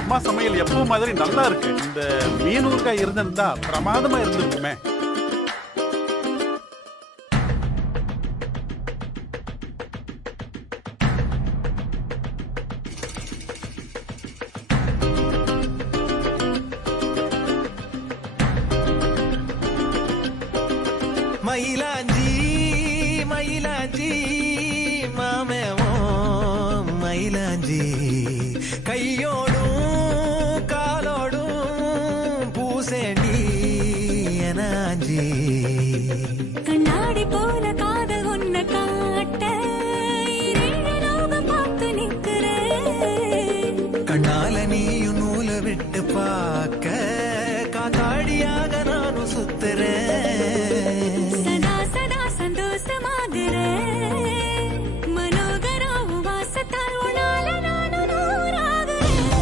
அம்மா சமையல் எப்பவும் மாதிரி நல்லா இருக்கு. இந்த மீன் ஊறுகாய் இருந்திருந்தா பிரமாதமா இருந்திருக்குமே. மயிலாஞ்சி மயிலாஞ்சி மாமேவோ மயிலாஞ்சி கையோடும் காலோடும் பூசேண்டி எனாஞ்சி கண்ணாடி போல காதல் உன்னை காட்ட பார்த்து நிற்கிறேன். கண்ணால நீயும் நூலை விட்டு பார்க்க